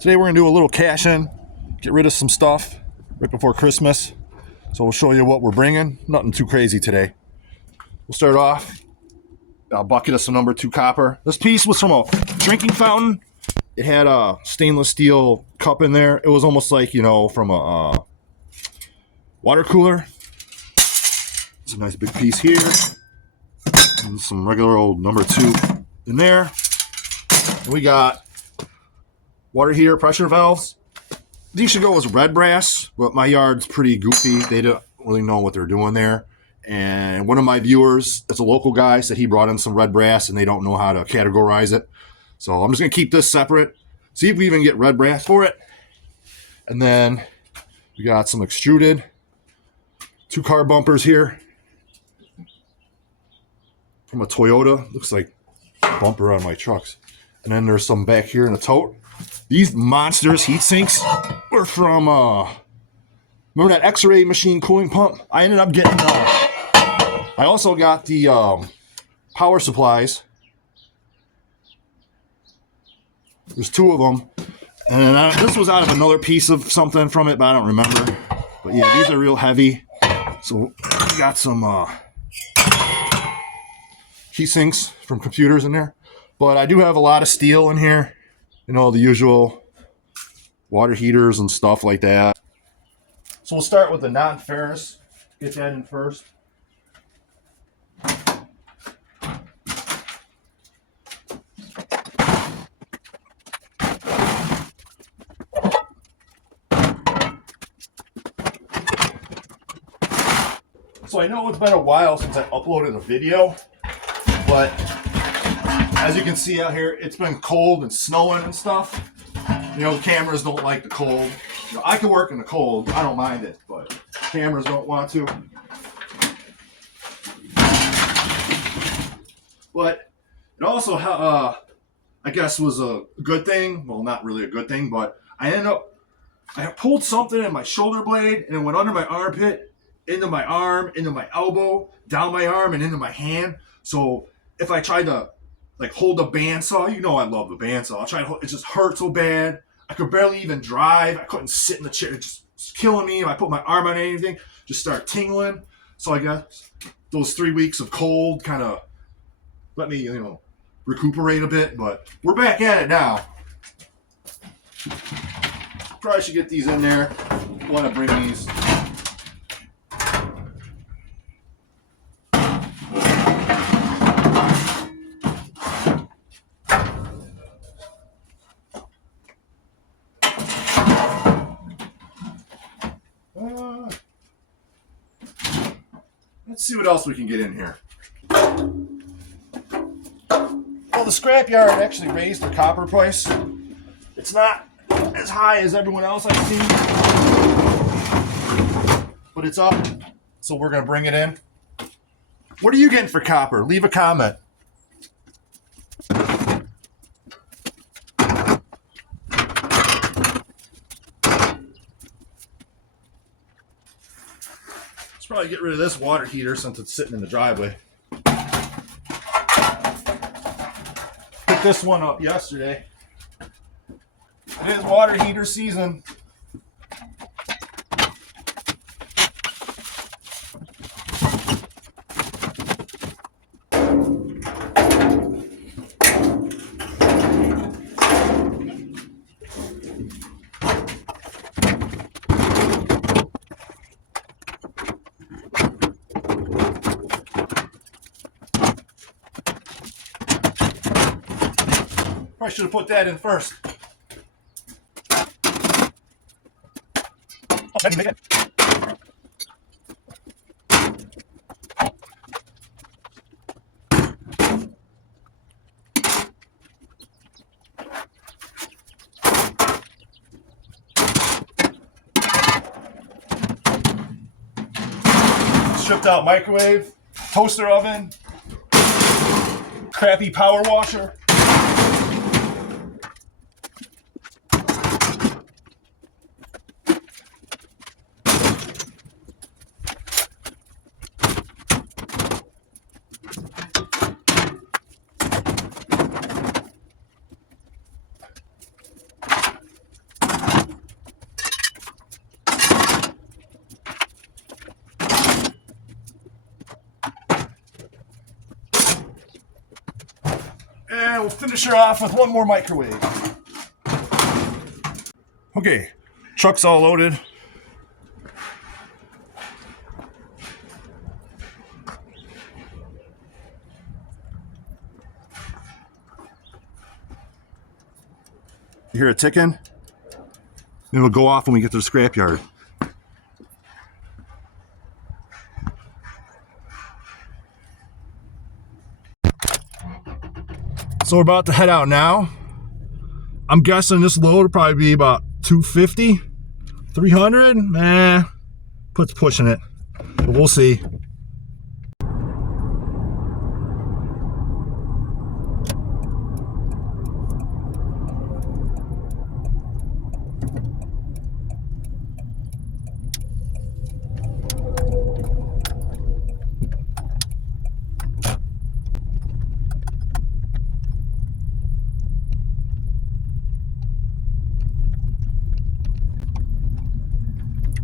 Today we're going to do a little cash in, get rid of some stuff right before Christmas. So we'll show you what we're bringing. Nothing too crazy today. We'll start off, a bucket of some number 2 copper. This piece was from a drinking fountain. It had a stainless steel cup in there. It was almost like, you know, from a water cooler. It's a nice big piece here. And some regular old number 2 in there. And we got water heater pressure valves. These should go as red brass, but my yard's pretty goofy. They don't really know what they're doing there. And one of my viewers, it's a local guy, said he brought in some red brass and they don't know how to categorize it. So I'm just going to keep this separate, see if we even get red brass for it. And then we got some extruded 2 car bumpers here from a Toyota. Looks like a bumper on my trucks. And then there's some back here in the tote. These monsters heat sinks were from, remember that X-ray machine cooling pump? I ended up getting, I also got the power supplies. There's 2 of them. And this was out of another piece of something from it, but I don't remember. But yeah, these are real heavy. So we got some heat sinks from computers in there. But I do have a lot of steel in here. You know, the usual water heaters and stuff like that. So we'll start with the non-ferrous. Get that in first. So I know it's been a while since I uploaded a video, but as you can see out here, it's been cold and snowing and stuff. You know, the cameras don't like the cold. You know, I can work in the cold. I don't mind it, but cameras don't want to. But it also, I guess, was a good thing. Well, not really a good thing, but I pulled something in my shoulder blade, and it went under my armpit, into my arm, into my elbow, down my arm, and into my hand. So if I tried to like hold a bandsaw, you know I love the bandsaw. I tried to hold, it just hurt so bad. I could barely even drive. I couldn't sit in the chair. It just was killing me. If I put my arm on anything, just start tingling. So I guess those 3 weeks of cold kind of let me, you know, recuperate a bit. But we're back at it now. Probably should get these in there. Want to bring these. Let's see what else we can get in here. Well, the scrapyard actually raised the copper price. It's not as high as everyone else I've seen, but it's up, so we're going to bring it in. What are you getting for copper? Leave a comment. Probably get rid of this water heater since it's sitting in the driveway. Picked this one up yesterday. It is water heater season. Probably should have put that in first. Stripped out microwave, toaster oven, crappy power washer. And we'll finish her off with one more microwave. Okay, truck's all loaded. You hear it ticking? It'll go off when we get to the scrapyard. So we're about to head out now. I'm guessing this load will probably be about 250, 300. Puts pushing it, but we'll see.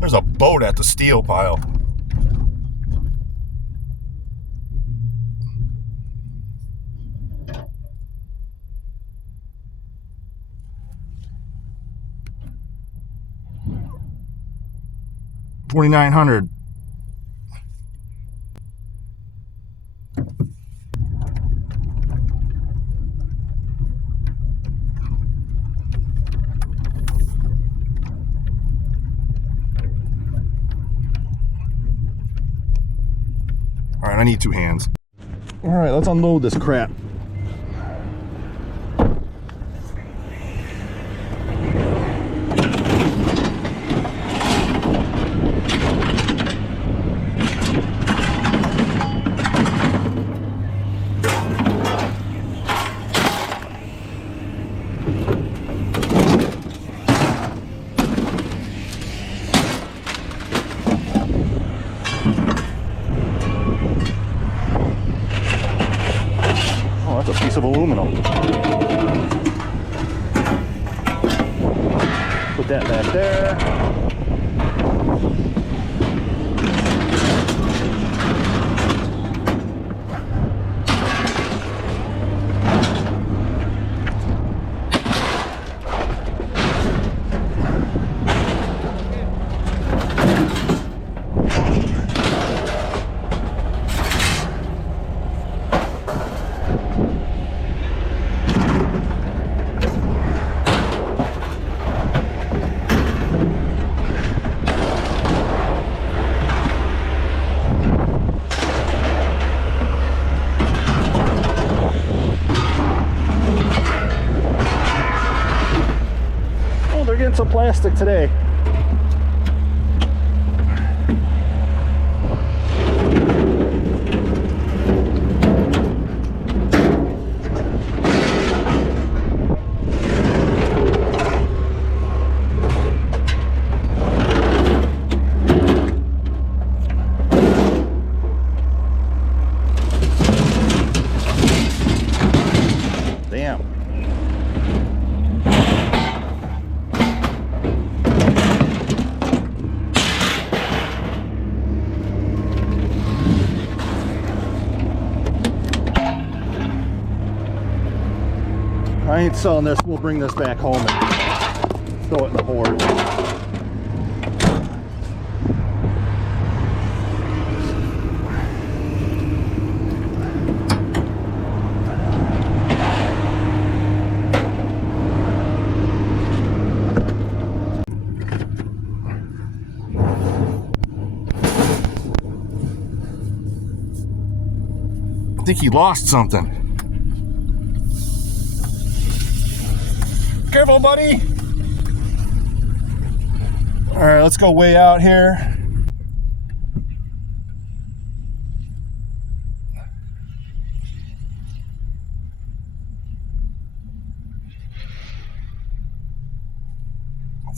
There's a boat at the steel pile. $4,900. All right, I need two hands. All right, let's unload this crap. A piece of aluminum. Put that back there. Some plastic today. Damn. I ain't selling this. We'll bring this back home and throw it in the hoard. I think he lost something. Careful, buddy. All right, let's go way out here.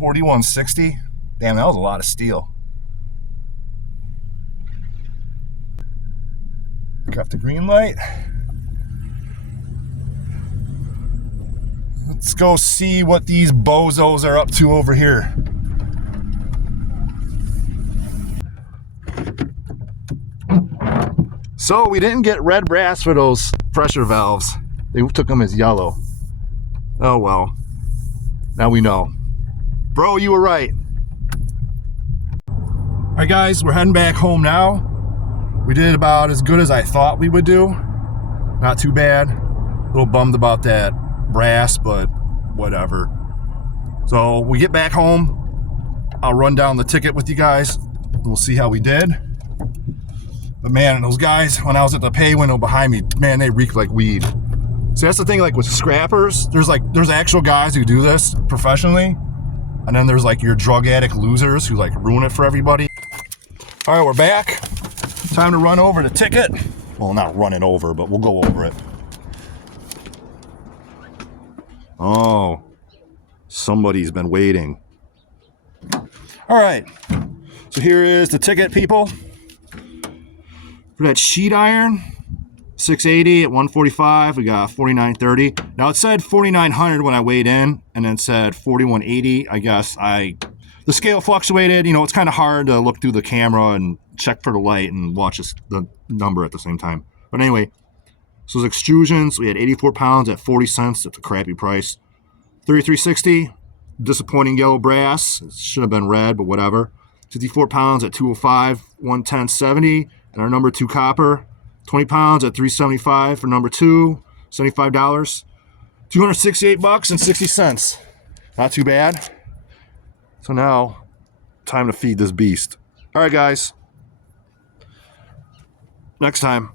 $41.60. Damn, that was a lot of steel. Got the green light. Let's go see what these bozos are up to over here. So we didn't get red brass for those pressure valves. They took them as yellow. Oh well. Now we know. Bro, you were right. Alright guys, we're heading back home now. We did about as good as I thought we would do. Not too bad. A little bummed about that brass, but whatever. So we get back home. I'll run down the ticket with you guys. We'll see how we did. But man, those guys, when I was at the pay window behind me, man, they reek like weed. See, that's the thing, like with scrappers, there's actual guys who do this professionally. And then there's like your drug addict losers who like ruin it for everybody. All right, we're back. Time to run over the ticket. Well, not run it over, but we'll go over it. Oh, somebody's been waiting. All right, so here is the ticket, people. For that sheet iron, $680 at 145, we got $49.30. Now it said $4,900 when I weighed in, and then it said $4,180. I guess the scale fluctuated. You know, it's kind of hard to look through the camera and check for the light and watch the number at the same time. But anyway, so those extrusions, we had 84 pounds at 40 cents. That's a crappy price. 33.60, disappointing yellow brass. It should have been red, but whatever. 54 pounds at 205, 110.70. And our number 2 copper, 20 pounds at 375 for number 2, $75. 268 bucks and 60 cents. Not too bad. So now, time to feed this beast. All right, guys. Next time.